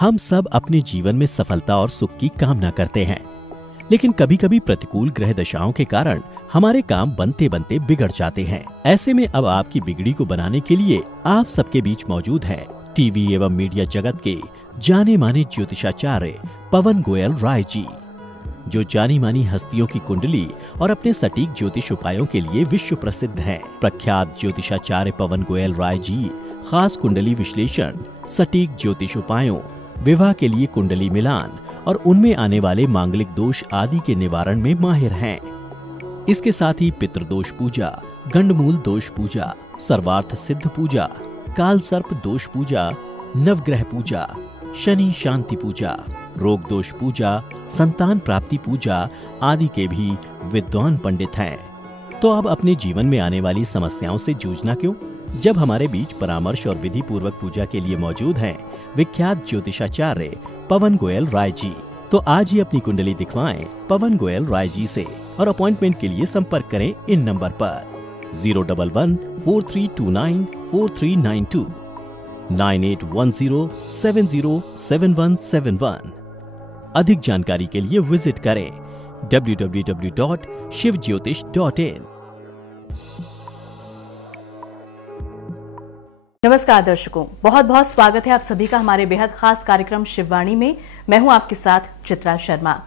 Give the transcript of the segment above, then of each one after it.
हम सब अपने जीवन में सफलता और सुख की कामना करते हैं, लेकिन कभी कभी प्रतिकूल ग्रह दशाओं के कारण हमारे काम बनते बनते बिगड़ जाते हैं। ऐसे में अब आपकी बिगड़ी को बनाने के लिए आप सबके बीच मौजूद है टीवी एवं मीडिया जगत के जाने माने ज्योतिषाचार्य पवन गोयल राय जी, जो जानी मानी हस्तियों की कुंडली और अपने सटीक ज्योतिष उपायों के लिए विश्व प्रसिद्ध हैं। प्रख्यात ज्योतिषाचार्य पवन गोयल राय जी खास कुंडली विश्लेषण, सटीक ज्योतिष उपायों, विवाह के लिए कुंडली मिलान और उनमें आने वाले मांगलिक दोष आदि के निवारण में माहिर हैं। इसके साथ ही पितृदोष पूजा, गंडमूल दोष पूजा, सर्वार्थ सिद्ध पूजा, काल सर्प दोष पूजा, नवग्रह पूजा, शनि शांति पूजा, रोग दोष पूजा, संतान प्राप्ति पूजा आदि के भी विद्वान पंडित हैं। तो अब अपने जीवन में आने वाली समस्याओं से जूझना क्यों, जब हमारे बीच परामर्श और विधि पूर्वक पूजा के लिए मौजूद हैं विख्यात ज्योतिषाचार्य पवन गोयल राय जी। तो आज ही अपनी कुंडली दिखवाएं पवन गोयल राय जी से और अपॉइंटमेंट के लिए संपर्क करें इन नंबर पर 011-4329-4392, 9810707171। अधिक जानकारी के लिए विजिट करें www.shivjyotish.in। नमस्कार दर्शकों, बहुत बहुत स्वागत है आप सभी का हमारे बेहद खास कार्यक्रम शिववाणी में। मैं हूं आपके साथ चित्रा शर्मा।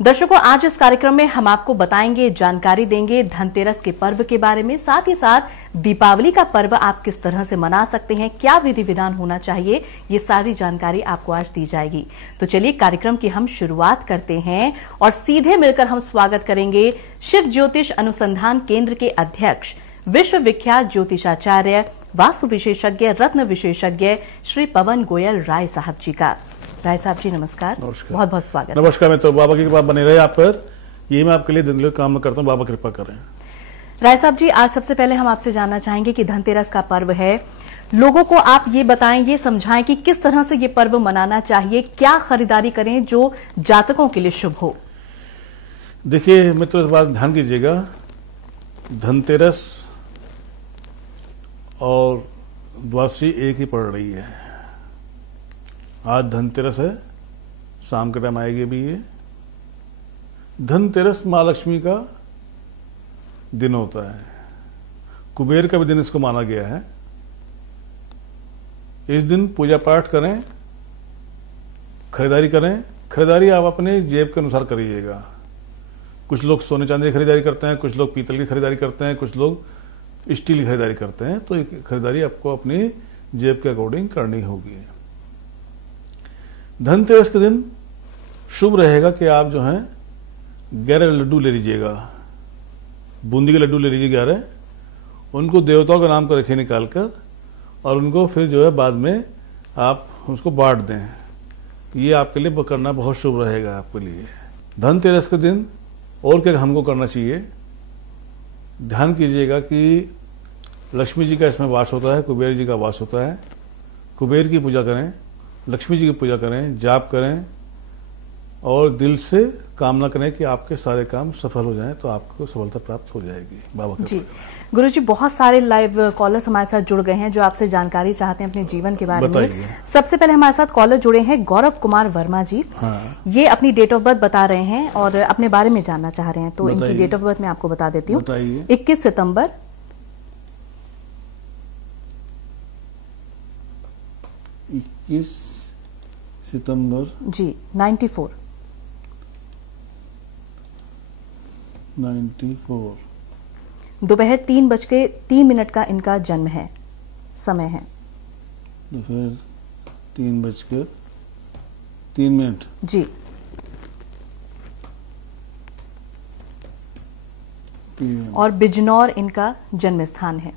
दर्शकों, आज इस कार्यक्रम में हम आपको बताएंगे, जानकारी देंगे धनतेरस के पर्व के बारे में, साथ ही साथ दीपावली का पर्व आप किस तरह से मना सकते हैं, क्या विधि विधान होना चाहिए, ये सारी जानकारी आपको आज दी जाएगी। तो चलिए कार्यक्रम की हम शुरुआत करते हैं और सीधे मिलकर हम स्वागत करेंगे शिव ज्योतिष अनुसंधान केंद्र के अध्यक्ष, विश्व विख्यात ज्योतिषाचार्य, वास्तु विशेषज्ञ, रत्न विशेषज्ञ श्री पवन गोयल राय साहब जी का। राय साहब जी नमस्कार, बहुत बहुत स्वागत। नमस्कार। मैं तो बाबा की कृपा बने रहे आप पर, यही मैं आपके लिए दिन काम करता हूँ, बाबा कृपा करें। राय साहब जी, आज सबसे पहले हम आपसे जानना चाहेंगे कि धनतेरस का पर्व है, लोगों को आप ये बताएं, ये समझाएं कि किस तरह से ये पर्व मनाना चाहिए, क्या खरीदारी करें जो जातकों के लिए शुभ हो। देखिए, मैं तो इस बात ध्यान कीजिएगा, धनतेरस और द्वादशी एक ही पड़ रही है। आज धनतेरस है, शाम के टाइम आएगी भी ये। धनतेरस माँ लक्ष्मी का दिन होता है, कुबेर का भी दिन इसको माना गया है। इस दिन पूजा पाठ करें, खरीदारी करें। खरीदारी आप अपने जेब के अनुसार करिएगा। कुछ लोग सोने चांदी की खरीदारी करते हैं, कुछ लोग पीतल की खरीदारी करते हैं, कुछ लोग स्टील की खरीदारी करते हैं। तो खरीदारी आपको अपनी जेब के अकॉर्डिंग करनी होगी। धनतेरस के दिन शुभ रहेगा कि आप जो है 11 लड्डू ले लीजिएगा, बूंदी के लड्डू ले लीजिए 11, उनको देवताओं का नाम कर रखे निकालकर, और उनको फिर जो है बाद में आप उसको बांट दें। ये आपके लिए करना बहुत शुभ रहेगा आपके लिए। धनतेरस के दिन और क्या हमको करना चाहिए, ध्यान कीजिएगा कि लक्ष्मी जी का इसमें वास होता है, कुबेर जी का वास होता है। कुबेर की पूजा करें, लक्ष्मी जी की पूजा करें, जाप करें और दिल से कामना करें कि आपके सारे काम सफल हो जाएं, तो आपको सफलता प्राप्त हो जाएगी। बाबा जी। गुरु जी, बहुत सारे लाइव कॉलर्स हमारे साथ जुड़ गए हैं जो आपसे जानकारी चाहते हैं अपने जीवन के बारे में। सबसे पहले हमारे साथ कॉलर जुड़े हैं गौरव कुमार वर्मा जी। हाँ। ये अपनी डेट ऑफ बर्थ बता रहे हैं और अपने बारे में जानना चाह रहे हैं, तो इनकी डेट ऑफ बर्थ मैं आपको बता देती हूँ। 21 सितंबर 21 सितंबर जी 94 दोपहर 3:03 का इनका जन्म है, समय है दोपहर 3:03 जी। और बिजनौर इनका जन्म स्थान है।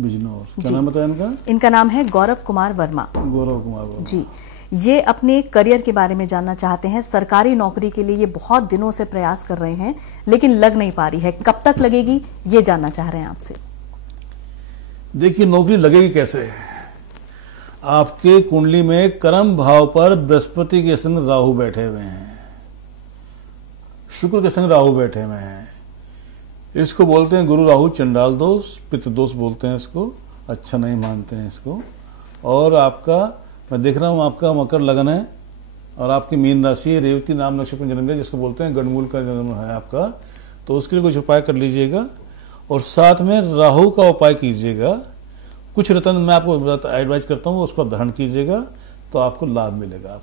बिजनौर। क्या नाम बताया इनका? इनका नाम है गौरव कुमार वर्मा। गौरव कुमार वर्मा जी। ये अपने करियर के बारे में जानना चाहते हैं। सरकारी नौकरी के लिए ये बहुत दिनों से प्रयास कर रहे हैं लेकिन लग नहीं पा रही है, कब तक लगेगी ये जानना चाह रहे हैं आपसे। देखिए, नौकरी लगेगी कैसे? आपके कुंडली में कर्म भाव पर बृहस्पति के संग राहु बैठे हुए हैं, शुक्र के संग राहु बैठे हुए हैं। इसको बोलते हैं गुरु राहु चंडाल दोष, पितृ दोष बोलते हैं इसको, अच्छा नहीं मानते हैं इसको। और आपका मैं देख रहा हूं आपका मकर लगन है और आपकी मीन राशि है, रेवती नाम नक्षत्र में जन्म लिया, जिसको बोलते हैं गणमूल का जन्म है आपका, तो उसके लिए कुछ उपाय कर लीजिएगा और साथ में राहु का उपाय कीजिएगा। कुछ रत्न मैं आपको एडवाइज करता हूँ, उसको धारण कीजिएगा तो आपको लाभ मिलेगा।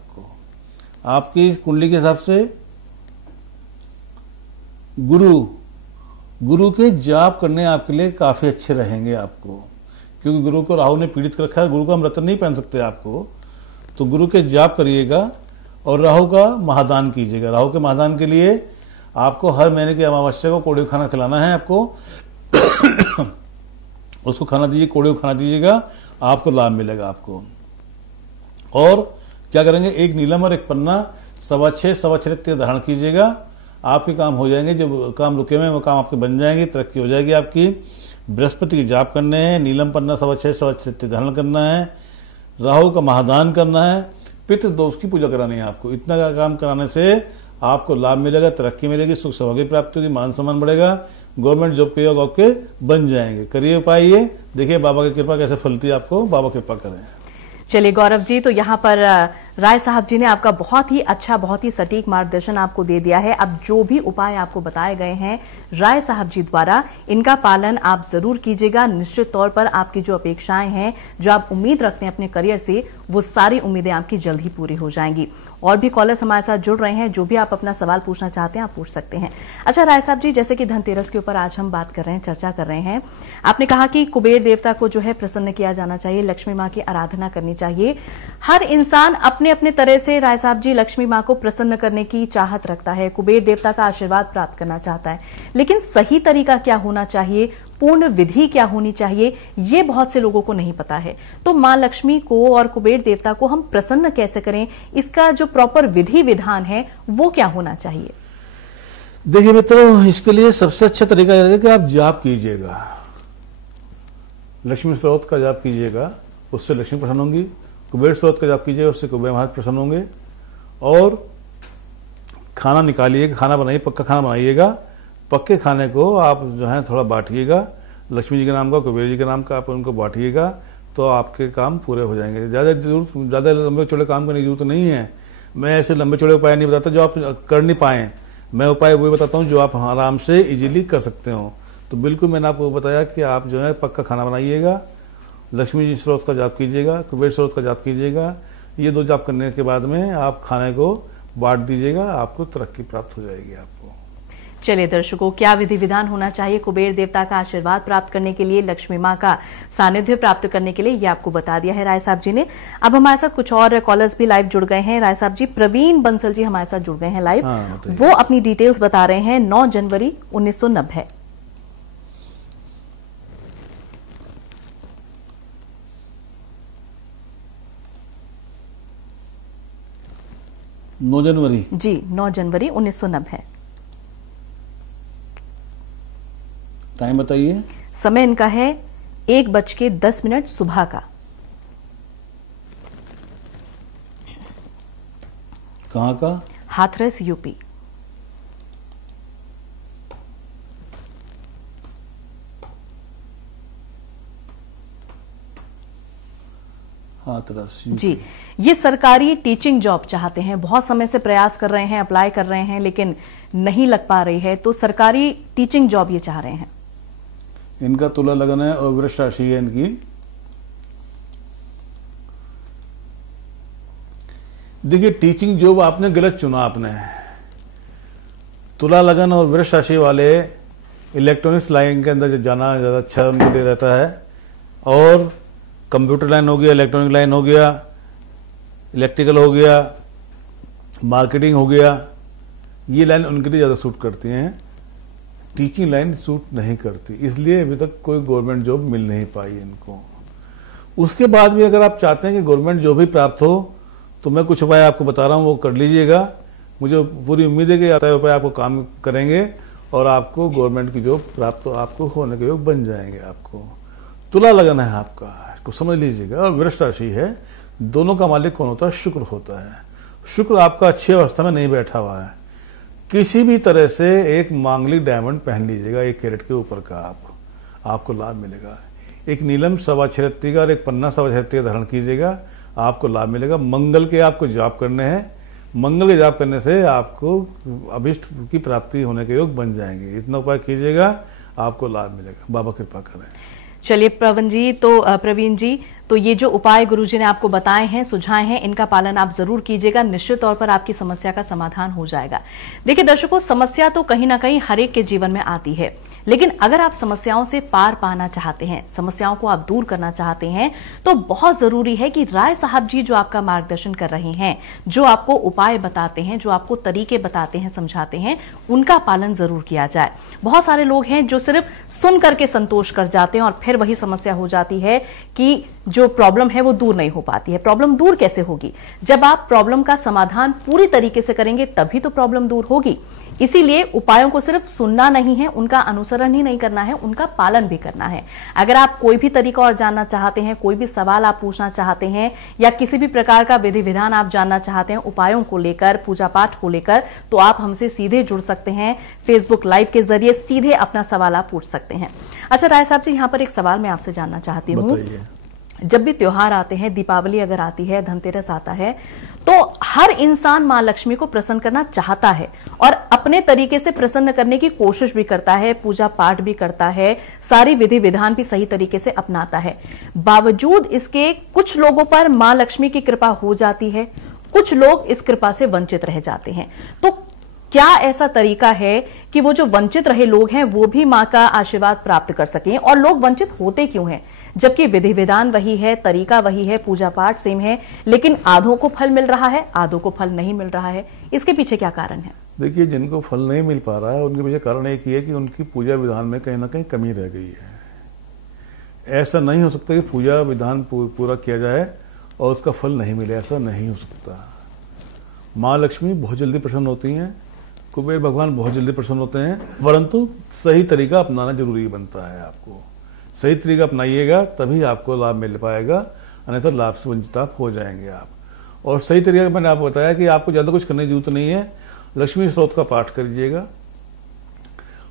आपकी कुंडली के हिसाब से गुरु के जाप करने आपके लिए काफी अच्छे रहेंगे आपको, क्योंकि गुरु को राहु ने पीड़ित कर रखा है। गुरु का हम रत्न नहीं पहन सकते आपको, तो गुरु के जाप करिएगा और राहु का महादान कीजिएगा। राहु के महादान के लिए आपको हर महीने की अमावस्या को कोड़े खाना खिलाना है आपको उसको खाना दीजिए, कोड़े खाना दीजिएगा, आपको लाभ मिलेगा आपको। और क्या करेंगे, एक नीलम और एक पन्ना 6.25 धारण कीजिएगा, आपके काम हो जाएंगे। जो काम रुके हुए वो काम आपके बन जाएंगे, तरक्की हो जाएगी आपकी। बृहस्पति की जाप करने हैं, नीलम पन्ना 6.25 धारण करना है, राहु का महादान करना है, पितृ दोष की पूजा करानी है आपको। इतना का काम कराने से आपको लाभ मिलेगा, तरक्की मिलेगी, सुख सौभाग्य प्राप्ति होगी, मान सम्मान बढ़ेगा, गवर्नमेंट जॉब के योग आपके बन जाएंगे। करिए उपाय ये, देखिए बाबा की कृपा कैसे फलती है आपको, बाबा कृपा करें। चलिए गौरव जी, तो यहाँ पर राय साहब जी ने आपका बहुत ही अच्छा, बहुत ही सटीक मार्गदर्शन आपको दे दिया है। अब जो भी उपाय आपको बताए गए हैं राय साहब जी द्वारा, इनका पालन आप जरूर कीजिएगा। निश्चित तौर पर आपकी जो अपेक्षाएं हैं, जो आप उम्मीद रखते हैं अपने करियर से, वो सारी उम्मीदें आपकी जल्द ही पूरी हो जाएंगी। और भी कॉलर्स हमारे साथ जुड़ रहे हैं, जो भी आप अपना सवाल पूछना चाहते हैं आप पूछ सकते हैं। अच्छा राय साहब जी, जैसे कि धनतेरस के ऊपर आज हम बात कर रहे हैं, चर्चा कर रहे हैं, आपने कहा कि कुबेर देवता को जो है प्रसन्न किया जाना चाहिए, लक्ष्मी माँ की आराधना करनी चाहिए। हर इंसान अपने अपने तरह से राय साहब जी लक्ष्मी माँ को प्रसन्न करने की चाहत रखता है, कुबेर देवता का आशीर्वाद प्राप्त करना चाहता है, लेकिन सही तरीका क्या होना चाहिए, पूर्ण विधि क्या होनी चाहिए, ये बहुत से लोगों को नहीं पता है। तो माँ लक्ष्मी को और कुबेर देवता को हम प्रसन्न कैसे करें, इसका जो प्रॉपर विधि विधान है वो क्या होना चाहिए? देखिए मित्रों, इसके लिए सबसे अच्छा तरीका यह है कि आप जाप कीजिएगा, लक्ष्मी स्त्रोत का जाप कीजिएगा, उससे लक्ष्मी प्रसन्न होंगी। कुबेर स्त्रोत का जाप कीजिएगा, उससे कुबेर महाराज प्रसन्न होंगे। और खाना निकालिएगा, खाना बनाइए, पक्का खाना बनाइएगा। पक्के खाने को आप जो है थोड़ा बांटिएगा, लक्ष्मी जी के नाम का, कुबेर जी के नाम का आप उनको बांटिएगा, तो आपके काम पूरे हो जाएंगे। ज़्यादा लंबे चौड़े काम करने की जरूरत नहीं है। मैं ऐसे लंबे चौड़े उपाय नहीं बताता जो आप कर नहीं पाए, मैं उपाय वही बताता हूँ जो आप आराम से इजीली कर सकते हो। तो बिल्कुल मैंने आपको बताया कि आप जो है पक्का खाना बनाइएगा, लक्ष्मी जी स्रोत का जाप कीजिएगा, कुबेर स्रोत का जाप कीजिएगा। ये दो जाप करने के बाद में आप खाने को बांट दीजिएगा, आपको तरक्की प्राप्त हो जाएगी आपको। चलिए दर्शकों, क्या विधि विधान होना चाहिए कुबेर देवता का आशीर्वाद प्राप्त करने के लिए, लक्ष्मी माँ का सानिध्य प्राप्त करने के लिए, ये आपको बता दिया है राय साहब जी ने। अब हमारे साथ कुछ और कॉलर्स भी लाइव जुड़ गए हैं। राय साहब जी, प्रवीण बंसल जी हमारे साथ जुड़ गए हैं लाइव। वो अपनी डिटेल्स बता रहे हैं। 9 जनवरी 1990 9 जनवरी जी, 9 जनवरी 1990। टाइम बताइए। समय इनका है 1:10 सुबह का। कहाँ का? हाथरस, यूपी। हाथरस जी, ये सरकारी टीचिंग जॉब चाहते हैं, बहुत समय से प्रयास कर रहे हैं, अप्लाई कर रहे हैं, लेकिन नहीं लग पा रही है, तो सरकारी टीचिंग जॉब ये चाह रहे हैं। इनका तुला लगन है और वृष राशि है इनकी। देखिए, टीचिंग जॉब आपने गलत चुना। आपने तुला लगन और वृष राशि वाले इलेक्ट्रॉनिक्स लाइन के अंदर जाना ज्यादा अच्छा उनके लिए रहता है। और कंप्यूटर लाइन हो गया, इलेक्ट्रॉनिक लाइन हो गया, इलेक्ट्रिकल हो गया, मार्केटिंग हो गया, ये लाइन उनके लिए ज्यादा सूट करती हैं। टीचिंग लाइन सूट नहीं करती, इसलिए अभी तक कोई गवर्नमेंट जॉब मिल नहीं पाई इनको। उसके बाद भी अगर आप चाहते हैं कि गवर्नमेंट जॉब भी प्राप्त हो, तो मैं कुछ उपाय आपको बता रहा हूं, वो कर लीजिएगा। मुझे पूरी उम्मीद है कि आता है उपाय आपको काम करेंगे और आपको गवर्नमेंट की जॉब प्राप्त आपको होने के योग बन जाएंगे। आपको तुला लगन है आपका, इसको समझ लीजिएगा। और वृष राशि है, दोनों का मालिक कौन होता है? शुक्र होता है। शुक्र आपका अच्छी अवस्था में नहीं बैठा हुआ है, किसी भी तरह से एक मांगलिक डायमंड पहन लीजिएगा 1 कैरेट के ऊपर का, आपको लाभ मिलेगा। एक नीलम 6.25 रत्ती का और एक पन्ना 6.25 रत्ती का धारण कीजिएगा, आपको लाभ मिलेगा। मंगल के आपको जाप करने हैं, मंगल के जाप करने से आपको अभिष्ट की प्राप्ति होने के योग बन जाएंगे। इतना उपाय कीजिएगा, आपको लाभ मिलेगा। बाबा कृपा करें। चलिए प्रवीण जी, तो ये जो उपाय गुरुजी ने आपको बताए हैं, सुझाए हैं, इनका पालन आप जरूर कीजिएगा। निश्चित तौर पर आपकी समस्या का समाधान हो जाएगा। देखिए दर्शकों, समस्या तो कहीं ना कहीं हर एक के जीवन में आती है, लेकिन अगर आप समस्याओं से पार पाना चाहते हैं, समस्याओं को आप दूर करना चाहते हैं, तो बहुत जरूरी है कि राय साहब जी जो आपका मार्गदर्शन कर रहे हैं, जो आपको उपाय बताते हैं, जो आपको तरीके बताते हैं, समझाते हैं, उनका पालन जरूर किया जाए। बहुत सारे लोग हैं जो सिर्फ सुन करके संतोष कर जाते हैं और फिर वही समस्या हो जाती है कि जो प्रॉब्लम है वो दूर नहीं हो पाती है। प्रॉब्लम दूर कैसे होगी? जब आप प्रॉब्लम का समाधान पूरी तरीके से करेंगे तभी तो प्रॉब्लम दूर होगी। इसीलिए उपायों को सिर्फ सुनना नहीं है, उनका अनुसरण ही नहीं करना है, उनका पालन भी करना है। अगर आप कोई भी तरीका और जानना चाहते हैं, कोई भी सवाल आप पूछना चाहते हैं, या किसी भी प्रकार का विधि विधान आप जानना चाहते हैं उपायों को लेकर, पूजा पाठ को लेकर, तो आप हमसे सीधे जुड़ सकते हैं। फेसबुक लाइव के जरिए सीधे अपना सवाल आप पूछ सकते हैं। अच्छा राय साहब जी, यहाँ पर एक सवाल मैं आपसे जानना चाहती हूँ। जब भी त्योहार आते हैं, दीपावली अगर आती है, धनतेरस आता है, तो हर इंसान मां लक्ष्मी को प्रसन्न करना चाहता है और अपने तरीके से प्रसन्न करने की कोशिश भी करता है, पूजा पाठ भी करता है, सारी विधि विधान भी सही तरीके से अपनाता है। बावजूद इसके कुछ लोगों पर मां लक्ष्मी की कृपा हो जाती है, कुछ लोग इस कृपा से वंचित रह जाते हैं। तो क्या ऐसा तरीका है कि वो जो वंचित रहे लोग हैं वो भी मां का आशीर्वाद प्राप्त कर सकें? और लोग वंचित होते क्यों हैं, जबकि विधि विधान वही है, तरीका वही है, पूजा पाठ सेम है, लेकिन आधों को फल मिल रहा है, आधों को फल नहीं मिल रहा है? इसके पीछे क्या कारण है? देखिए, जिनको फल नहीं मिल पा रहा है उनके पीछे कारण एक ही है कि उनकी पूजा विधान में कहीं ना कहीं कमी रह गई है। ऐसा नहीं हो सकता कि पूजा विधान पूरा किया जाए और उसका फल नहीं मिले, ऐसा नहीं हो सकता। माँ लक्ष्मी बहुत जल्दी प्रसन्न होती हैं, कुबेर भगवान बहुत जल्दी प्रसन्न होते हैं, परंतु सही तरीका अपनाना जरूरी बनता है। आपको सही तरीका अपनाइएगा तभी आपको लाभ मिल पाएगा, अन्यथा लाभ से वंचित आप हो जाएंगे आप। और सही तरीका मैंने आपको बताया कि आपको ज्यादा कुछ करने की जरूरत नहीं है। लक्ष्मी स्त्रोत का पाठ करिएगा,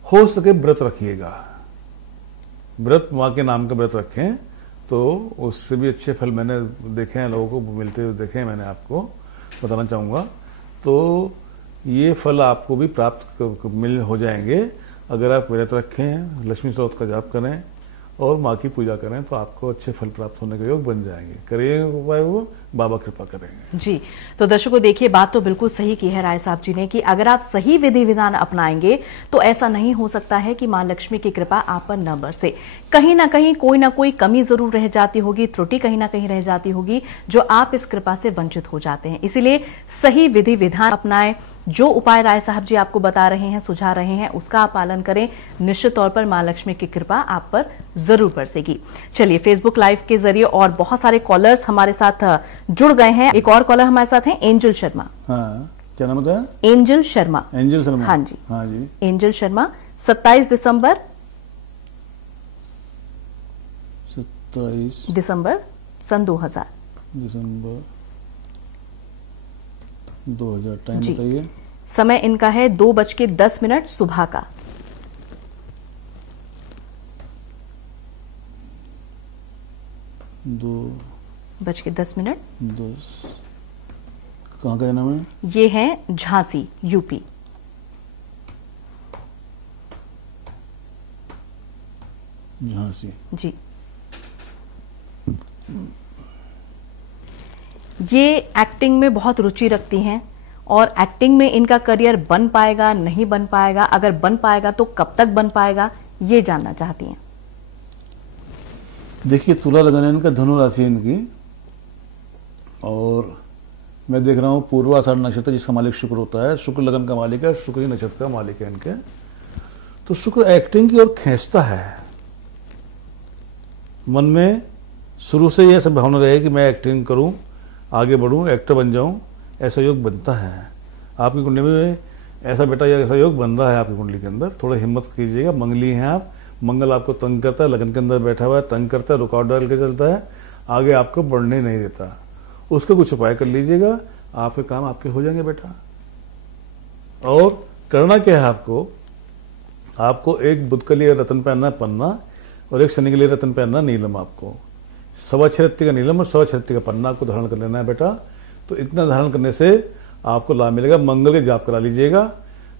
हो सके व्रत रखिएगा, व्रत माँ के नाम का व्रत रखें तो उससे भी अच्छे फल मैंने देखे हैं, लोगों को मिलते हुए देखे हैं, मैंने आपको बताना चाहूंगा। तो ये फल आपको भी प्राप्त हो जाएंगे अगर आप व्रत रखें, लक्ष्मी स्त्रोत का जाप करें और माँ की पूजा करें, तो आपको अच्छे फल प्राप्त होने के योग बन जाएंगे। करिए उपाय, वो बाबा कृपा करेंगे। जी, तो दर्शकों देखिए, बात तो बिल्कुल सही की है राय साहब जी ने कि अगर आप सही विधि विधान अपनाएंगे तो ऐसा नहीं हो सकता है कि माँ लक्ष्मी की कृपा आप पर न बरसे। कहीं ना कहीं कोई ना कोई कमी जरूर रह जाती होगी, त्रुटि कहीं ना कहीं रह जाती होगी, जो आप इस कृपा से वंचित हो जाते हैं। इसीलिए सही विधि विधान अपनाएं, जो उपाय राय साहब जी आपको बता रहे हैं, सुझा रहे हैं, उसका आप पालन करें। निश्चित तौर पर मां लक्ष्मी की कृपा आप पर जरूर बरसेगी। चलिए, फेसबुक लाइव के जरिए और बहुत सारे कॉलर्स हमारे साथ जुड़ गए हैं। एक और कॉलर हमारे साथ हैं, एंजल शर्मा। हाँ, क्या नाम है? एंजल शर्मा। एंजल शर्मा, हाँ जी, हाँ जी। एंजल शर्मा, 27 दिसंबर 27 दिसंबर सन 2000 दिसंबर 2000। टाइम जी, बताइए। समय इनका है 2:10 सुबह का। 2:10। कहाँ का नाम है? ये है झांसी, यूपी। झांसी जी। ये एक्टिंग में बहुत रुचि रखती हैं और एक्टिंग में इनका करियर बन पाएगा, नहीं बन पाएगा, अगर बन पाएगा तो कब तक बन पाएगा, ये जानना चाहती हैं। देखिए, तुला लगन है इनका, धनु राशि है इनकी, और मैं देख रहा हूँ पूर्वाषाढ़ नक्षत्र जिसका मालिक शुक्र होता है, शुक्र लगन का मालिक है, शुक्र ही नक्षत्र का मालिक है इनके। तो शुक्र एक्टिंग की ओर खींचता है। मन में शुरू से यह सब भावना रहे कि मैं एक्टिंग करूं, आगे बढ़ूं, एक्टर बन जाऊं, ऐसा योग बनता है। आपकी कुंडली में ऐसा बेटा या ऐसा योग बन रहा है आपकी कुंडली के अंदर। थोड़ा हिम्मत कीजिएगा, मंगली हैं आप, मंगल आपको तंग करता है, लगन के अंदर बैठा हुआ है, तंग करता है, रुकावट डाल के चलता है, आगे आपको बढ़ने नहीं देता। उसका कुछ उपाय कर लीजिएगा, आपके काम आपके हो जाएंगे बेटा। और करना क्या है आपको एक बुध के लिए रत्न पहनना है पन्ना, और एक शनि के लिए रत्न पहनना नीलम। आपको 6.25 रत्ती का नीलम और 6.25 रत्ती का पन्ना आपको धारण कर लेना है बेटा। तो इतना धारण करने से आपको लाभ मिलेगा। मंगल के जाप करा लीजिएगा,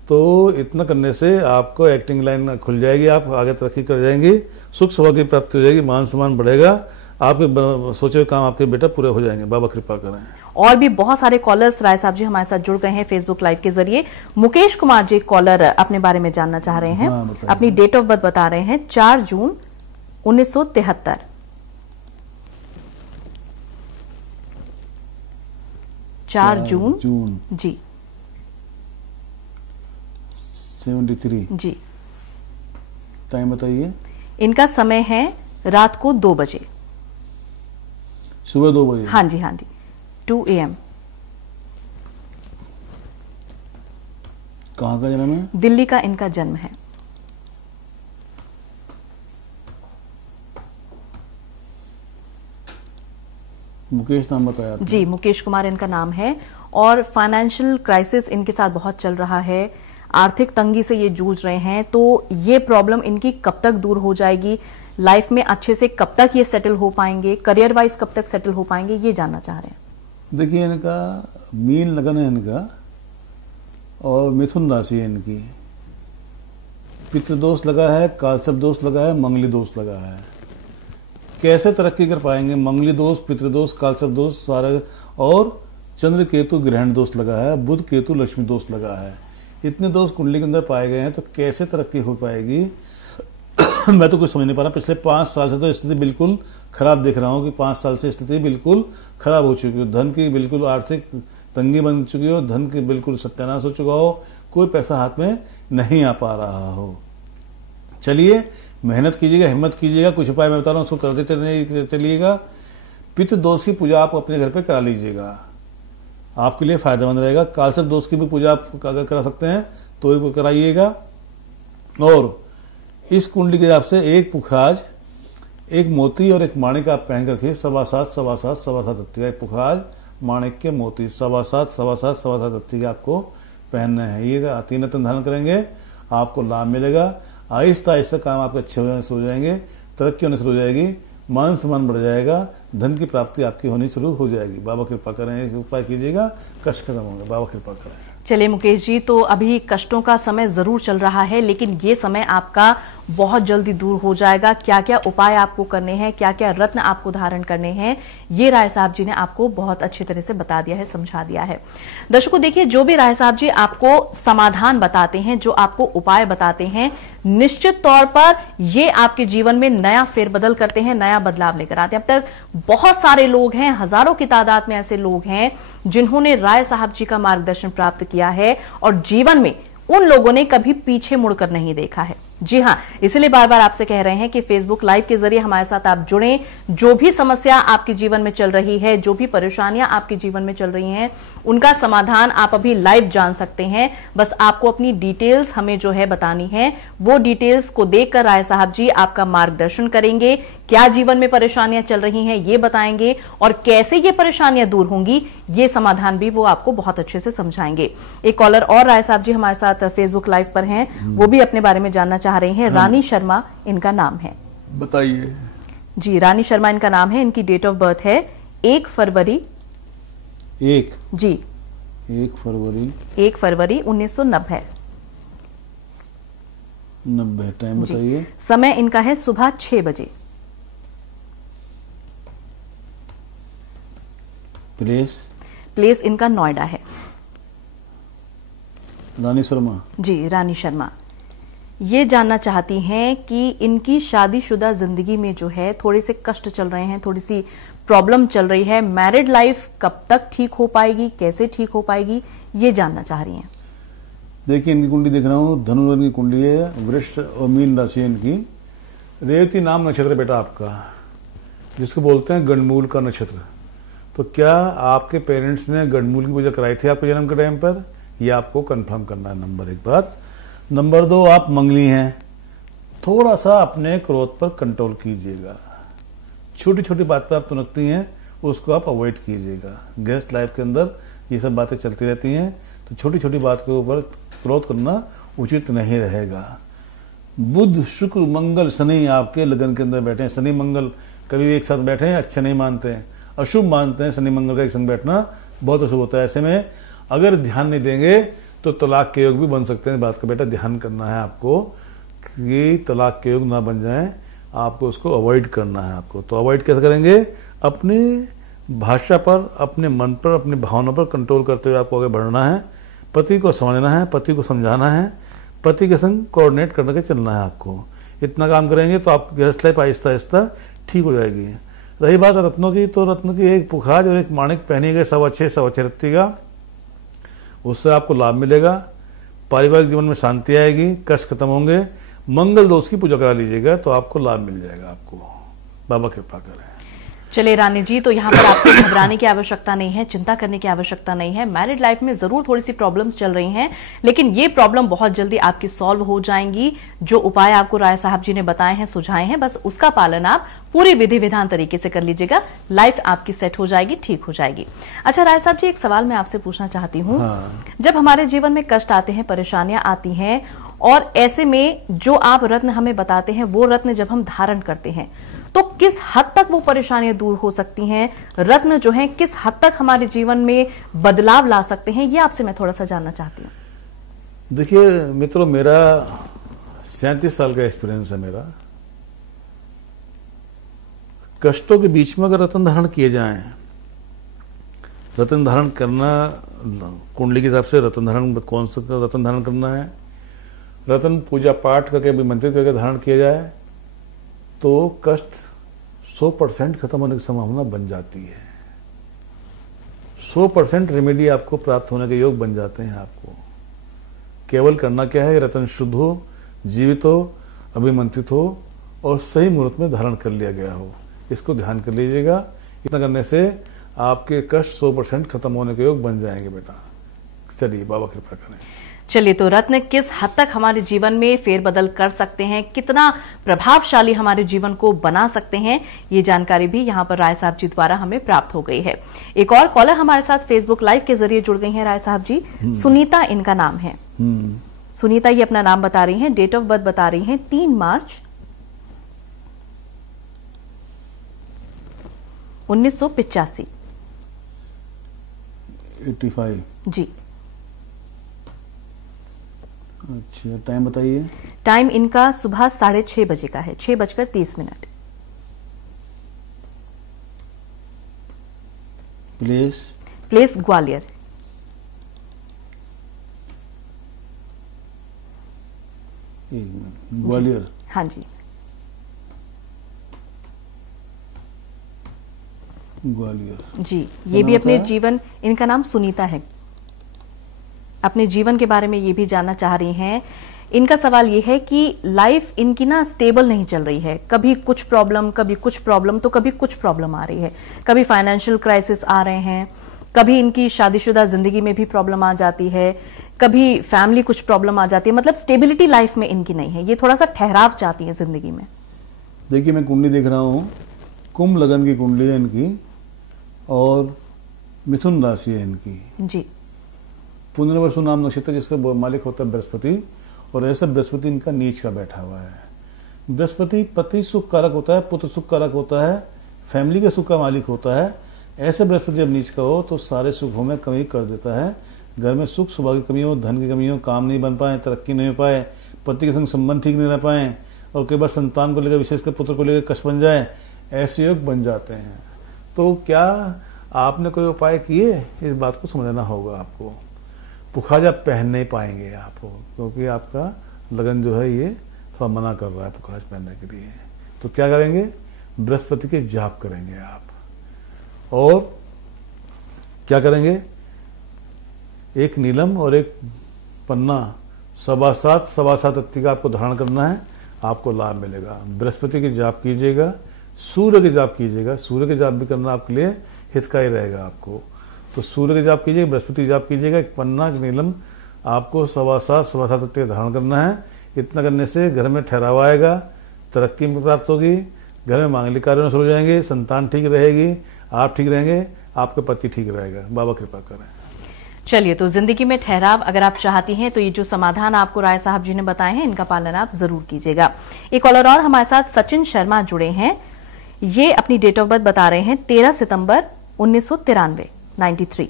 तो इतना करने से आपको एक्टिंग लाइन खुल जाएगी, आप आगे तरक्की कर जाएंगे, सुख सौभाग्य की प्राप्ति हो जाएगी, मान सम्मान बढ़ेगा, आपके सोचे हुए काम आपके बेटा पूरे हो जाएंगे। बाबा कृपा करें। और भी बहुत सारे कॉलर्स राय साहब जी हमारे साथ जुड़ गए हैं फेसबुक लाइव के जरिए। मुकेश कुमार जी कॉलर अपने बारे में जानना चाह रहे हैं। अपनी डेट ऑफ बर्थ बता रहे हैं 4 जून 1973। 4 जून जी 73 जी। टाइम बताइए। इनका समय है रात को 2 बजे, सुबह 2 बजे। हाँ जी 2 AM। कहाँ का जन्म है? दिल्ली का इनका जन्म है। मुकेश नाम बताया आपने? जी, मुकेश कुमार इनका नाम है। और फाइनेंशियल क्राइसिस इनके साथ बहुत चल रहा है, आर्थिक तंगी से ये जूझ रहे हैं। तो ये प्रॉब्लम इनकी कब तक दूर हो जाएगी, लाइफ में अच्छे से कब तक ये सेटल हो पाएंगे, करियर वाइज कब तक सेटल हो पाएंगे, ये जानना चाह रहे हैं। देखिए, इनका मीन लगन है इनका, और मिथुन राशि है इनकी। पितृदोष लगा है, कालसर्प दोष लगा है, मंगली दोष लगा है। कैसे तरक्की कर पाएंगे? मंगली दोष, पितृदोष, कालसर्प दोष सारे, और चंद्र केतु ग्रहण दोष लगा है, बुध केतु लक्ष्मी दोष लगा है। इतने दोष कुंडली के अंदर पाए गए हैं, तो कैसे तरक्की हो पाएगी? मैं तो कुछ समझ नहीं पा रहा। पिछले 5 साल से तो स्थिति बिल्कुल खराब देख रहा हूँ कि 5 साल से स्थिति बिल्कुल खराब हो चुकी हो, धन की बिल्कुल आर्थिक तंगी बन चुकी हो, धन की बिल्कुल सत्यानाश हो चुका हो, कोई पैसा हाथ में नहीं आ पा रहा हो। चलिए, मेहनत कीजिएगा, हिम्मत कीजिएगा, कुछ उपाय मैं बता रहा हूँ उसको करते चलिएगा। पितृ दोष की पूजा आप अपने घर पे करा लीजिएगा, आपके लिए फायदेमंद रहेगा। कालसर्प दोष की भी पूजा आप अगर करा सकते हैं तो कराइएगा। और इस कुंडली के हिसाब से एक पुखराज, एक मोती और एक माणिक आप पहन करके 7.25 रत्ती का एक पुखराज, माणिक के मोती 7.25 रत्ती के आपको पहनने हैं। ये 3 रत्न धारण करेंगे, आपको लाभ मिलेगा। आहिस्ता आहिस्ता काम आपके अच्छे होने शुरू हो जाएंगे, तरक्की होने शुरू हो जाएगी, मान सम्मान बढ़ जाएगा, धन की प्राप्ति आपकी होनी शुरू हो जाएगी। बाबा कृपा करें, उपाय कीजिएगा, कष्ट खत्म होंगे। बाबा कृपा करें। चलिए मुकेश जी, तो अभी कष्टों का समय जरूर चल रहा है, लेकिन ये समय आपका बहुत जल्दी दूर हो जाएगा। क्या क्या उपाय आपको करने हैं, क्या क्या रत्न आपको धारण करने हैं, ये राय साहब जी ने आपको बहुत अच्छी तरह से बता दिया है, समझा दिया है। दर्शकों देखिए, जो भी राय साहब जी आपको समाधान बताते हैं, जो आपको उपाय बताते हैं, निश्चित तौर पर ये आपके जीवन में नया फेरबदल करते हैं, नया बदलाव लेकर आते हैं। अब तक बहुत सारे लोग हैं, हजारों की तादाद में ऐसे लोग हैं जिन्होंने राय साहब जी का मार्गदर्शन प्राप्त किया है और जीवन में उन लोगों ने कभी पीछे मुड़कर नहीं देखा है। जी हां, इसलिए बार बार आपसे कह रहे हैं कि फेसबुक लाइव के जरिए हमारे साथ आप जुड़ें। जो भी समस्या आपके जीवन में चल रही है, जो भी परेशानियां आपके जीवन में चल रही हैं, उनका समाधान आप अभी लाइव जान सकते हैं। बस आपको अपनी डिटेल्स हमें जो है बतानी है, वो डिटेल्स को देखकर राय साहब जी आपका मार्गदर्शन करेंगे। क्या जीवन में परेशानियां चल रही हैं ये बताएंगे, और कैसे ये परेशानियां दूर होंगी ये समाधान भी वो आपको बहुत अच्छे से समझाएंगे। एक कॉलर और राय साहब जी हमारे साथ फेसबुक लाइव पर हैं, वो भी अपने बारे में जानना चाह रहे हैं। रानी शर्मा इनका नाम है। बताइए जी, रानी शर्मा इनका नाम है। इनकी डेट ऑफ बर्थ है 1 फरवरी 1 फरवरी 1990। टाइम बताइए। समय इनका है सुबह 6 बजे। प्लेस इनका नोएडा है। रानी शर्मा जी, रानी शर्मा ये जानना चाहती हैं कि इनकी शादीशुदा जिंदगी में जो है थोड़े से कष्ट चल रहे हैं, थोड़ी सी प्रॉब्लम चल रही है। मैरिड लाइफ कब तक ठीक हो पाएगी, कैसे ठीक हो पाएगी, ये जानना चाह रही हैं। देखिए, इनकी कुंडली देख रहा हूँ, धनुर्वन की कुंडली है, वृष और मीन राशि है इनकी। रेवती नाम नक्षत्र बेटा आपका, जिसको बोलते हैं गणमूल का नक्षत्र। तो क्या आपके पेरेंट्स ने गणमूल की पूजा कराई थी आपके जन्म के टाइम पर? ये आपको कंफर्म करना है, नंबर 1 बात। नंबर 2, आप मंगली हैं, थोड़ा सा अपने क्रोध पर कंट्रोल कीजिएगा। छोटी छोटी बात पर आप तुनकती हैं, उसको आप अवॉइड कीजिएगा। गेस्ट लाइफ के अंदर ये सब बातें चलती रहती हैं, तो छोटी छोटी बात के ऊपर क्रोध करना उचित नहीं रहेगा। बुध शुक्र मंगल शनि आपके लगन के अंदर बैठे हैं। शनि मंगल कभी भी एक साथ बैठे हैं अच्छे नहीं मानते हैं, अशुभ मानते हैं। शनि मंगल का एक संग बैठना बहुत अशुभ होता है। ऐसे में अगर ध्यान नहीं देंगे तो तलाक के योग भी बन सकते हैं। बात का बेटा ध्यान करना है आपको कि तलाक के योग ना बन जाए, आपको उसको अवॉइड करना है आपको। तो अवॉइड कैसे करेंगे? अपनी भाषा पर, अपने मन पर, अपनी भावना पर कंट्रोल करते हुए आपको आगे बढ़ना है। पति को समझना है, पति को समझाना है, पति के संग कोऑर्डिनेट करके चलना है आपको। इतना काम करेंगे तो आपकी गृहस्थ लाइफ आहिस्ता आहिस्ता ठीक हो जाएगी। रही बात रत्नों की, तो रत्न की एक पुखाज और एक माणिक पहनी गए 6.25 रत्ती का, उससे आपको लाभ मिलेगा। पारिवारिक जीवन में शांति आएगी, कष्ट खत्म होंगे। मंगल दोष की पूजा करा लीजिएगा तो आपको लाभ मिल जाएगा। आपको बाबा कृपा करें। चलिए रानी जी, तो यहाँ पर आपको घबराने की आवश्यकता नहीं है, चिंता करने की आवश्यकता नहीं है। मैरिड लाइफ में जरूर थोड़ी सी प्रॉब्लम्स चल रही हैं, लेकिन ये प्रॉब्लम बहुत जल्दी आपकी सॉल्व हो जाएंगी। जो उपाय आपको राय साहब जी ने बताए हैं, सुझाए हैं, बस उसका पालन आप पूरी विधि विधान तरीके से कर लीजिएगा। लाइफ आपकी सेट हो जाएगी, ठीक हो जाएगी। अच्छा राय साहब जी, एक सवाल मैं आपसे पूछना चाहती हूँ। जब हमारे जीवन में कष्ट आते हैं, परेशानियां आती हैं, और ऐसे में जो आप रत्न हमें बताते हैं, वो रत्न जब हम धारण करते हैं तो किस हद तक वो परेशानियां दूर हो सकती हैं? रत्न जो हैं किस हद तक हमारे जीवन में बदलाव ला सकते हैं, ये आपसे मैं थोड़ा सा जानना चाहती हूँ। देखिए मित्रों, मेरा 37 साल का एक्सपीरियंस है मेरा। कष्टों के बीच में अगर रत्न धारण किए जाएं, रत्न धारण करना कुंडली के हिसाब से रत्न धारण कौन सा रत्न धारण करना है, रत्न पूजा पाठ करके अभिमंत्रित करके धारण किया जाए तो कष्ट 100% खत्म होने की संभावना बन जाती है। 100% रेमेडी आपको प्राप्त होने के योग बन जाते हैं। आपको केवल करना क्या है? रत्न शुद्ध हो, जीवित हो, अभिमंत्रित हो और सही मुहूर्त में धारण कर लिया गया हो। इसको ध्यान कर लीजिएगा। इतना करने से आपके कष्ट 100% खत्म होने के योग बन जाएंगे बेटा। चलिए बाबा कृपा करें। चलिए, तो रत्न किस हद तक हमारे जीवन में फेरबदल कर सकते हैं, कितना प्रभावशाली हमारे जीवन को बना सकते हैं, ये जानकारी भी यहाँ पर राय साहब जी द्वारा हमें प्राप्त हो गई है। एक और कॉलर हमारे साथ फेसबुक लाइव के जरिए जुड़ गई हैं राय साहब जी। सुनीता इनका नाम है। सुनीता ये अपना नाम बता रही हैं, डेट ऑफ बर्थ बता रही हैं 3 मार्च 1985। 85 जी। अच्छा, टाइम बताइए। टाइम इनका सुबह 6:30 बजे का है, 6:30। प्लेस ग्वालियर। ग्वालियर। हाँ जी, ग्वालियर जी। ये भी अपने जीवन, इनका नाम सुनीता है, अपने जीवन के बारे में ये भी जानना चाह रही हैं। इनका सवाल ये है कि लाइफ इनकी ना स्टेबल नहीं चल रही है। कभी कुछ प्रॉब्लम, कभी कुछ प्रॉब्लम, तो कभी कुछ प्रॉब्लम आ रही है। कभी फाइनेंशियल क्राइसिस आ रहे हैं, कभी इनकी शादीशुदा जिंदगी में भी प्रॉब्लम आ जाती है, कभी फैमिली कुछ प्रॉब्लम आ जाती है। मतलब स्टेबिलिटी लाइफ में इनकी नहीं है। ये थोड़ा सा ठहराव चाहती है जिंदगी में। देखिए मैं कुंडली देख रहा हूँ, कुंभ लगन की कुंडली है इनकी और मिथुन राशि है इनकी। जी। पुनर्वसु नाम नक्षत्र जिसका मालिक होता है बृहस्पति, और ऐसा बृहस्पति इनका नीच का बैठा हुआ है। बृहस्पति पति सुख कारक होता है, पुत्र सुख कारक होता है, फैमिली के सुख का मालिक होता है। ऐसे बृहस्पति जब नीच का हो तो सारे सुखों में कमी कर देता है। घर में सुख सुभाव की कमी हो, धन की कमी हो, काम नहीं बन पाए, तरक्की नहीं हो पाए, पति के संग संबंध ठीक नहीं रह पाए, और कई बार संतान को लेकर, विशेषकर पुत्र को लेकर कष्ट बन जाए, ऐसे योग बन जाते हैं। तो क्या आपने कोई उपाय किए? इस बात को समझना होगा आपको। पुखाजा पहन नहीं पाएंगे आप, क्योंकि आपका लगन जो है ये थोड़ा मना कर रहा है पुखाज पहनने के लिए। तो क्या करेंगे? बृहस्पति के जाप करेंगे आप। और क्या करेंगे? एक नीलम और एक पन्ना 7.25 रत्ती का आपको धारण करना है, आपको लाभ मिलेगा। बृहस्पति के जाप कीजिएगा, सूर्य के जाप कीजिएगा। सूर्य के जाप भी करना आपके लिए हितकारी रहेगा आपको। तो सूर्य के जाप कीजिएगा, बृहस्पति जाप कीजिएगा, एक पन्ना, एक नीलम आपको 7.25 रत्ती का धारण करना है। इतना करने से घर में ठहराव आएगा, तरक्की प्राप्त होगी, घर में मांगलिक कार्य शुरू हो जाएंगे, संतान ठीक रहेगी, आप ठीक रहेंगे, आपका पति ठीक रहेगा। बाबा कृपा करें। चलिए, तो जिंदगी में ठहराव अगर आप चाहती हैं तो ये जो समाधान आपको राय साहब जी ने बताए हैं इनका पालन आप जरूर कीजिएगा। एक कॉलर और हमारे साथ सचिन शर्मा जुड़े हैं। ये अपनी डेट ऑफ बर्थ बता रहे हैं 13 सितंबर 1993, 93।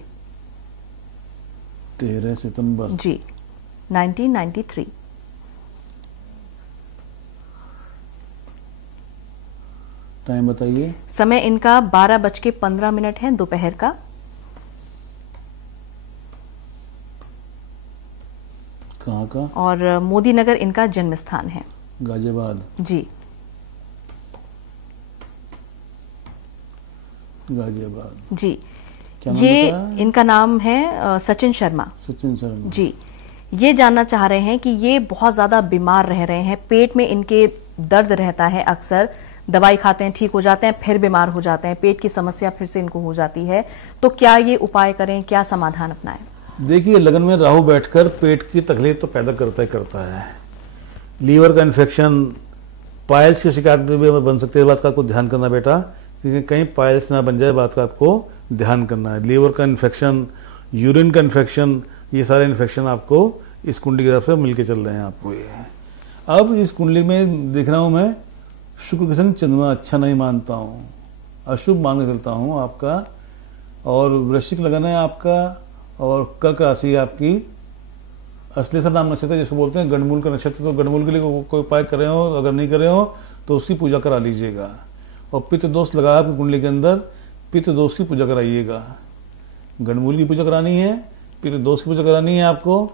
13 सितंबर जी, 1993। टाइम बताइए। समय इनका 12:15 है दोपहर का। कहाँ का? और मोदी नगर इनका जन्म स्थान है। गाजियाबाद। जी, गाजियाबाद। जी। क्या नाम ये बताया? इनका नाम है सचिन शर्मा। सचिन शर्मा। जी, ये जानना चाह रहे हैं कि ये बहुत ज्यादा बीमार रह रहे हैं, पेट में इनके दर्द रहता है, अक्सर दवाई खाते हैं, ठीक हो जाते हैं, फिर बीमार हो जाते हैं, पेट की समस्या फिर से इनको हो जाती है। तो क्या ये उपाय करें, क्या समाधान अपनाएं? देखिए, लगन में राहु बैठकर पेट की तकलीफ तो पैदा करता है। लीवर का इन्फेक्शन, पाइल्स की शिकायत भी बन सकती है। इस बात का आपको ध्यान करना बेटा, क्योंकि कहीं पाइल्स ना बन जाए, बात का आपको ध्यान करना है। लीवर का इन्फेक्शन, यूरिन का इन्फेक्शन, ये सारे इन्फेक्शन आपको इस कुंडली की तरफ से मिलके चल रहे हैं आपको। ये अब इस कुंडली में देख रहा हूं मैं, शुक्र के संग चंद्रमा अच्छा नहीं मानता हूं, अशुभ मान के चलता हूं आपका। और वृश्चिक लगन है आपका, और कर्क राशि आपकी अश्लेषा नाम नक्षत्र जिसको बोलते हैं, गणमूल का नक्षत्र। तो गणमूल के लिए कोई उपाय कर रहे हो, अगर नहीं कर रहे हो तो उसकी पूजा करा लीजिएगा। और पित्त दोष लगा आपकी कुंडली के अंदर, पित्त दोष की पूजा कराइएगा। गणमूल की पूजा करानी है, पित्त दोष की पूजा करानी है आपको।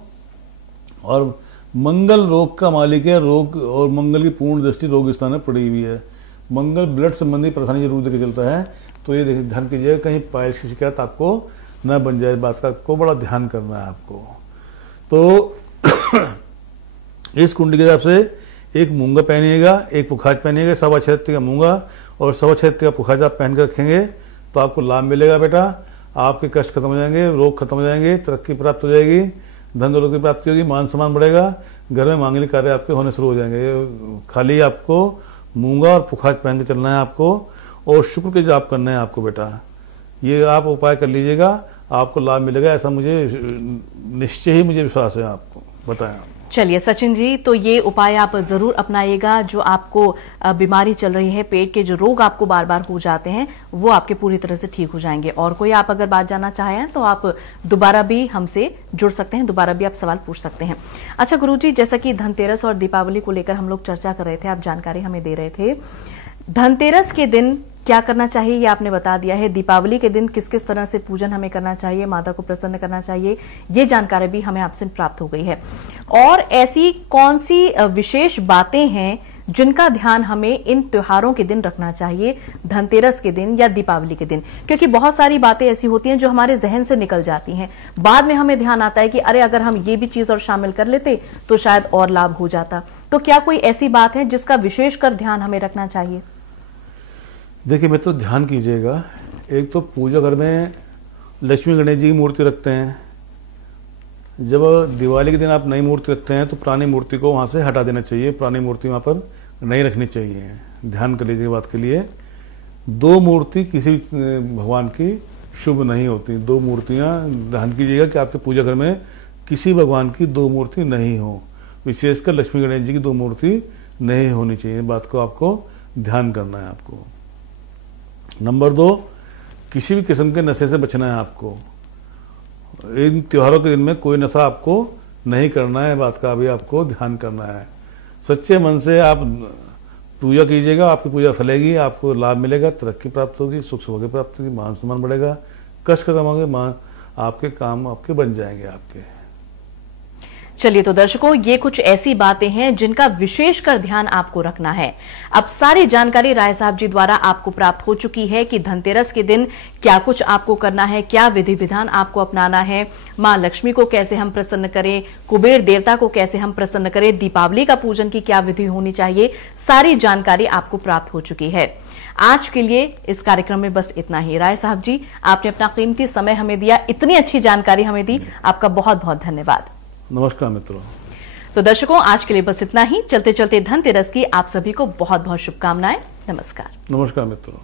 और मंगल रोग का मालिक है, रोग और मंगल की पूर्ण दृष्टि रोग स्थान में पड़ी हुई है। मंगल ब्लड संबंधी परेशानी जरूर देकर चलता है, तो ये देखिए ध्यान कीजिएगा कहीं पाइल्स की शिकायत आपको न बन जाए, बात का आपको बड़ा ध्यान करना है आपको। तो इस कुंडली के हिसाब से एक मूंगा पहनिएगा, एक पुखाज पहनिएगा, 6.25 का मूंगा और 6.25 का पुखाज आप पहन कर रखेंगे तो आपको लाभ मिलेगा बेटा। आपके कष्ट खत्म हो जाएंगे, रोग खत्म हो जाएंगे, तरक्की प्राप्त हो जाएगी, धन दौलत की प्राप्ति होगी, मान सम्मान बढ़ेगा, घर में मांगलिक कार्य आपके होने शुरू हो जाएंगे। खाली आपको मूंगा और पुखाज पहन के चलना है आपको, और शुक्र के जाप करना है आपको बेटा। ये आप उपाय कर लीजिएगा, आपको लाभ मिलेगा, ऐसा मुझे निश्चय ही मुझे विश्वास है। आपको बताएं। चलिए सचिन जी, तो ये उपाय आप जरूर अपनाइएगा। जो आपको बीमारी चल रही है, पेट के जो रोग आपको बार बार हो जाते हैं, वो आपके पूरी तरह से ठीक हो जाएंगे। और कोई आप अगर बात जानना चाहें तो आप दोबारा भी हमसे जुड़ सकते हैं, दोबारा भी आप सवाल पूछ सकते हैं। अच्छा गुरुजी, जैसा कि धनतेरस और दीपावली को लेकर हम लोग चर्चा कर रहे थे, आप जानकारी हमें दे रहे थे। धनतेरस के दिन क्या करना चाहिए ये आपने बता दिया है, दीपावली के दिन किस किस तरह से पूजन हमें करना चाहिए, माता को प्रसन्न करना चाहिए, ये जानकारी भी हमें आपसे प्राप्त हो गई है। और ऐसी कौन सी विशेष बातें हैं जिनका ध्यान हमें इन त्योहारों के दिन रखना चाहिए, धनतेरस के दिन या दीपावली के दिन? क्योंकि बहुत सारी बातें ऐसी होती हैं जो हमारे जहन से निकल जाती हैं, बाद में हमें ध्यान आता है कि अरे अगर हम ये भी चीज और शामिल कर लेते तो शायद और लाभ हो जाता। तो क्या कोई ऐसी बात है जिसका विशेषकर ध्यान हमें रखना चाहिए? देखिए मित्रों, ध्यान कीजिएगा। एक तो पूजा घर में लक्ष्मी गणेश जी की मूर्ति रखते हैं। जब दिवाली के दिन आप नई मूर्ति रखते हैं तो पुरानी मूर्ति को वहां से हटा देना चाहिए, पुरानी मूर्ति वहां पर नहीं रखनी चाहिए। ध्यान कर लीजिए बात के लिए। दो मूर्ति किसी भगवान की शुभ नहीं होती। दो मूर्तियां, ध्यान कीजिएगा कि आपके पूजा घर में किसी भगवान की दो मूर्ति नहीं हो, विशेषकर लक्ष्मी गणेश जी की दो मूर्ति नहीं होनी चाहिए। बात को आपको ध्यान करना है आपको। नंबर 2, किसी भी किस्म के नशे से बचना है आपको। इन त्योहारों के दिन में कोई नशा आपको नहीं करना है, बात का भी आपको ध्यान करना है। सच्चे मन से आप पूजा कीजिएगा, आपकी पूजा फलेगी, आपको लाभ मिलेगा, तरक्की प्राप्त होगी, सुख सौभाग्य प्राप्त होगी, मान सम्मान बढ़ेगा, कष्ट खत्म होंगे, आपके काम आपके बन जाएंगे आपके। चलिए तो दर्शकों, ये कुछ ऐसी बातें हैं जिनका विशेषकर ध्यान आपको रखना है। अब सारी जानकारी राय साहब जी द्वारा आपको प्राप्त हो चुकी है कि धनतेरस के दिन क्या कुछ आपको करना है, क्या विधि विधान आपको अपनाना है, मां लक्ष्मी को कैसे हम प्रसन्न करें, कुबेर देवता को कैसे हम प्रसन्न करें, दीपावली का पूजन की क्या विधि होनी चाहिए, सारी जानकारी आपको प्राप्त हो चुकी है। आज के लिए इस कार्यक्रम में बस इतना ही। राय साहब जी, आपने अपना कीमती समय हमें दिया, इतनी अच्छी जानकारी हमें दी, आपका बहुत बहुत धन्यवाद। नमस्कार मित्रों। तो दर्शकों, आज के लिए बस इतना ही। चलते चलते धनतेरस की आप सभी को बहुत बहुत शुभकामनाएं। नमस्कार। नमस्कार मित्रों।